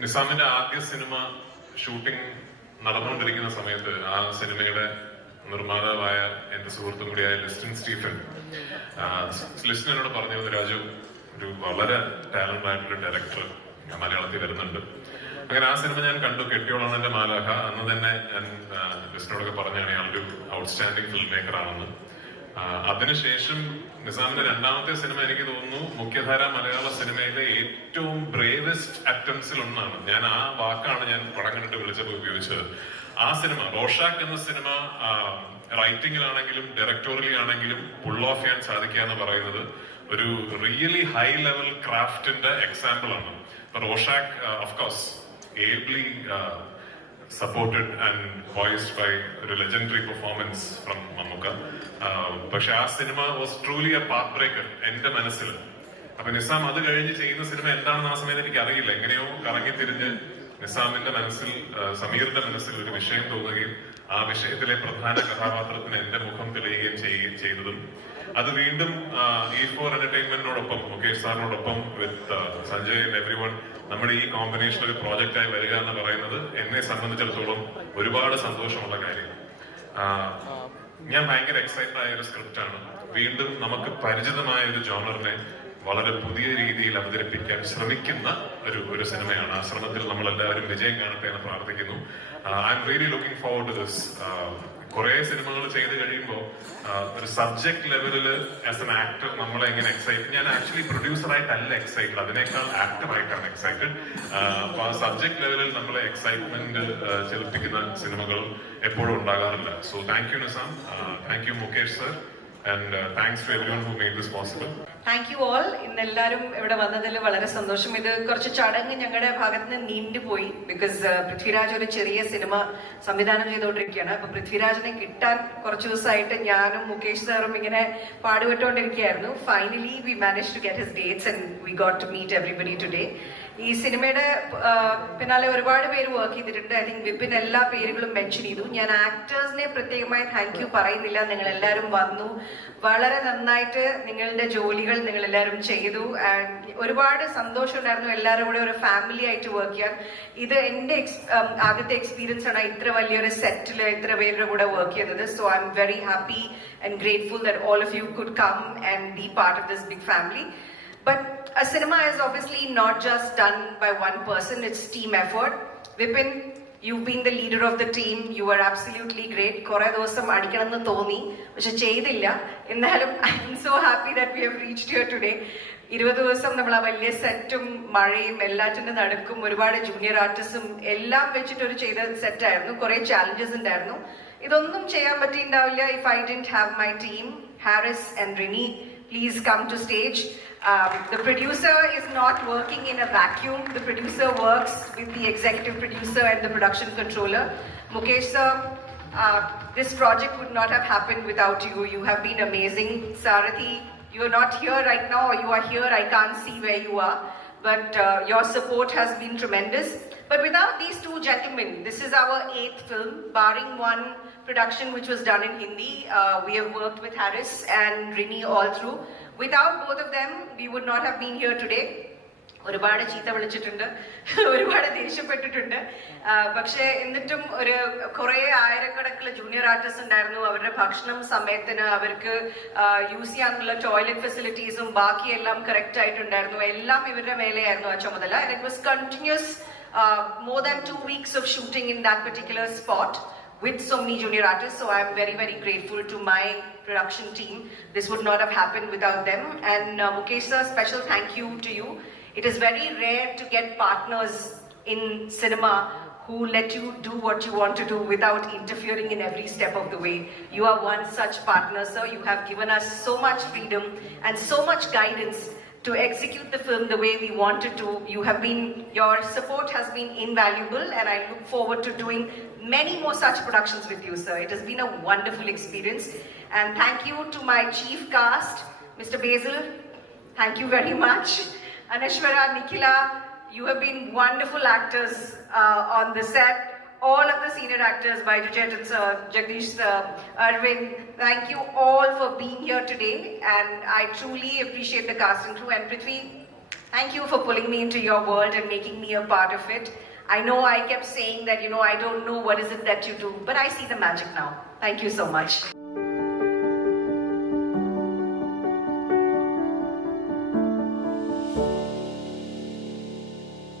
നിസാമിന്റെ ആദ്യ cinema shooting നടന്നുകൊണ്ടിരിക്കുന്ന സമയത്ത് ആ സിനിമയുടെ നിർമ്മാതാവായ എന്റെ സുഹൃത്തും കൂടിയായ ലിസ്റ്റിൻ സ്റ്റീഫൻ ലിസ്റ്റിൻ എന്നോട് പറഞ്ഞു രാജു ഒരു വളരെ ടാലന്റ് ആയിട്ടുള്ള ഡയറക്ടർ മലയാളത്തിൽ വരുന്നുണ്ട്. അങ്ങനെ ആ സിനിമ ഞാൻ കണ്ടു കെട്ടിയോളാണ് എന്റെ മാലാഖ. അന്ന് തന്നെ ഞാൻ ലിസ്റ്റിനോടൊക്കെ പറഞ്ഞാണ് ഒരു ഔട്ട്സ്റ്റാൻഡിംഗ് ഫിലിം മേക്കർ ആണെന്ന് അതിനുശേഷം നിസാമിന്റെ രണ്ടാമത്തെ സിനിമ എനിക്ക് തോന്നുന്നു മുഖ്യധാര മലയാള സിനിമയിലെ ഏറ്റവും ബ്രേവസ്റ്റ് അറ്റംസിൽ ഒന്നാണ്. ഞാൻ ആ വാക്കാണ് ഞാൻ പടം കണ്ടിട്ട് വിളിച്ചപ്പോൾ ഉപയോഗിച്ചത്. ആ സിനിമ റോഷാക്ക് എന്ന സിനിമ റൈറ്റിംഗിലാണെങ്കിലും ഡയറക്ടോറിയലി ആണെങ്കിലും പുൾ ഓഫ് ചെയ്യാൻ സാധിക്കുക എന്ന് പറയുന്നത് ഒരു റിയലി ഹൈ ലെവൽ ക്രാഫ്റ്റിന്റെ എക്സാമ്പിൾ ആണ്. Rorschach of course ably supported and voiced by ഒരു ലെജൻഡറി പെർഫോമൻസ് ഫ്രം മമ്മൂക്ക. പക്ഷെ ആ cinema was truly a path breaker എന്റെ മനസ്സിൽ. അപ്പൊ നിസാം അത് കഴിഞ്ഞ് ചെയ്യുന്ന സിനിമ എന്താണെന്ന് ആ സമയത്ത് എനിക്ക് അറിയില്ല എങ്ങനെയോ കറങ്ങി തിരിഞ്ഞ് നിസാമിന്റെ മനസ്സിൽ സമീറിന്റെ മനസ്സിൽ ഒരു വിഷയം തോന്നുകയും ആ വിഷയത്തിലെ പ്രധാന കഥാപാത്രത്തിന് എന്റെ മുഖം തെളിയുകയും ചെയ്യുകയും ചെയ്തതും. അത് വീണ്ടും ഈ ഫോർ എന്റർടൈൻമെന്റിനോടൊപ്പം മുകേഷ് സാറിനോടൊപ്പം വിത്ത് സഞ്ജയ് എവ്രി വൺ നമ്മുടെ ഈ കോമ്പിനേഷൻ ഒരു പ്രോജക്റ്റായി വരിക എന്ന് പറയുന്നത് എന്നെ സംബന്ധിച്ചിടത്തോളം ഒരുപാട് സന്തോഷമുള്ള കാര്യം ഞാൻ ഭയങ്കര എക്സൈറ്റഡ് ആയ ഒരു സ്ക്രിപ്റ്റ് ആണ്. വീണ്ടും നമുക്ക് പരിചിതമായ ഒരു ജോണറിനെ വളരെ പുതിയ രീതിയിൽ അവതരിപ്പിക്കാൻ ശ്രമിക്കുന്ന ഒരു ഒരു സിനിമയാണ്. ആ ശ്രമത്തിൽ നമ്മൾ എല്ലാവരും വിജയം കാണട്ടെ എന്ന് പ്രാർത്ഥിക്കുന്നു. I'm really looking forward to this കുറെ സിനിമകൾ ചെയ്ത് കഴിയുമ്പോൾ ഒരു സബ്ജക്ട് ലെവലിൽ ആസ് എൻ ആക്ടർ നമ്മളെ എങ്ങനെ എക്സൈറ്റ് ഞാൻ ആക്ച്വലി പ്രൊഡ്യൂസറായിട്ടല്ല എക്സൈറ്റഡ് അതിനേക്കാൾ ആക്ടറായിട്ടാണ് എക്സൈറ്റഡ് അപ്പൊ ആ സബ്ജക്ട് ലെവലിൽ നമ്മളെ എക്സൈറ്റ്മെന്റ് ചെലുപ്പിക്കുന്ന സിനിമകൾ എപ്പോഴും ഉണ്ടാകാറില്ല. So thank you Nisam thank you Mukesh sir and thanks to everyone who make this possible thank you all ഇന്ന് എല്ലാവരും ഇവിടെ വന്നതിൽ വളരെ സന്തോഷം. ഇത് കുറച്ച് ചടങ്ങ് ഞങ്ങളുടെ ഭാഗത്ത് നിന്ന് നീണ്ടുപോയി ബിക്കോസ് പൃഥ്വിരാജ് ഒരു ചെറിയ സിനിമ സംവിധാനം ചെയ്തുകൊണ്ടിരിക്കുകയാണ്. അപ്പൊ പൃഥ്വിരാജിനെ കിട്ടാൻ കുറച്ച് ദിവസമായിട്ട് ഞാനും മുകേഷ് സാറും ഇങ്ങനെ പാടുപെട്ടുകൊണ്ടിരിക്കുകയായിരുന്നു. Finally we manage to get his dates and we got to meet everybody today ഈ സിനിമയുടെ പിന്നാലെ ഒരുപാട് പേര് വർക്ക് ചെയ്തിട്ടുണ്ട്. ഐ തിങ്ക് വിപിൻ എല്ലാ പേരുകളും മെൻഷൻ ചെയ്തു. ഞാൻ ആക്ടേഴ്സിനെ പ്രത്യേകമായി താങ്ക് യു പറയുന്നില്ല. നിങ്ങൾ എല്ലാവരും വന്നു. വളരെ നന്നായിട്ട് നിങ്ങളുടെ ജോലികൾ നിങ്ങൾ എല്ലാവരും ചെയ്തു ഒരുപാട് സന്തോഷമുണ്ടായിരുന്നു എല്ലാവരും കൂടെ ഒരു ഫാമിലി ആയിട്ട് വർക്ക് ചെയ്യാൻ. ഇത് എന്റെ ആദ്യത്തെ എക്സ്പീരിയൻസ് ആണ് ഇത്ര വലിയൊരു സെറ്റിൽ ഇത്ര പേരുടെ കൂടെ വർക്ക് ചെയ്തത്. So I'm very happy and grateful that all of you could come and be part of this big family But a cinema is obviously not just done by one person, it's team effort. Vipin, you've been the leader of the team. You were absolutely great. കുറെ ദിവസം അടിക്കണം എന്ന് തോന്നി പക്ഷെ ചെയ്തില്ല എന്നാലും I'm so happy that we have reached here today ഇരുപത് ദിവസം നമ്മൾ ആ വലിയ സെറ്റും മഴയും എല്ലാറ്റിന്റെ നടുക്കും ഒരുപാട് ജൂനിയർ ആർട്ടിസ്റ്റും എല്ലാം വെച്ചിട്ട് ഒരു ചെയ്ത സെറ്റായിരുന്നു കുറെ ചാലഞ്ചസ് ഉണ്ടായിരുന്നു ഇതൊന്നും ചെയ്യാൻ പറ്റിയിട്ടുണ്ടാവില്ല if I didn't have my team Haris and Rini please come to stage. Um, the producer is not working in a vacuum. The producer works with the executive producer and the production controller. Mukesh sir, uh, this project would not have happened without you. You have been amazing. Sarathi, you are not here right now, or you are here. I can't see where you are. But uh, your support has been tremendous. But without these two gentlemen, this is our eighth film, barring one production which was done in Hindi. Uh, we have worked with Harris and Rini all through. Without both of them, we would not have been here today. ഒരുപാട് ചീത്ത വിളിച്ചിട്ടുണ്ട് ഒരുപാട് ദേഷ്യപ്പെട്ടിട്ടുണ്ട് പക്ഷേ എന്നിട്ടും ഒരു കുറെ ആയിരക്കണക്കിന് junior artist ഉണ്ടായിരുന്നു അവരുടെ ഭക്ഷണം സമയത്തിന് അവർക്ക് യൂസ് ചെയ്യാനുള്ള ടോയ്ലറ്റ് ഫെസിലിറ്റീസും ബാക്കിയെല്ലാം കറക്റ്റ് ആയിട്ടുണ്ടായിരുന്നു എല്ലാം ഇവരുടെ മേലെയായിരുന്നു ആ ചുമതല it was continuous more than two weeks of shooting in that particular spot with so many junior artists. So I'm very, very grateful to my production team. This would not have happened without them. And uh, Mukesh sir, special thank you to you. It is very rare to get partners in cinema who let you do what you want to do without interfering in every step of the way. You are one such partner, sir. You have given us so much freedom and so much guidance to execute the film the way we wanted to. You have been, your support has been invaluable, and I look forward to doing many more such productions with you, sir. It has been a wonderful experience. And thank you to my chief cast, Mr. Basil. Thank you very much. Anashwara, Nikhila, you have been wonderful actors uh, on the set all of the senior actors, Chetan sir, Jagdish sir, Arvind, thank you all for being here today. And I truly appreciate the cast and crew. And Prithvi, Thank you for pulling me into your world and making me a part of it. I know I kept saying that, you know, I don't know what is it that you do, but I see the magic now. Thank you so much.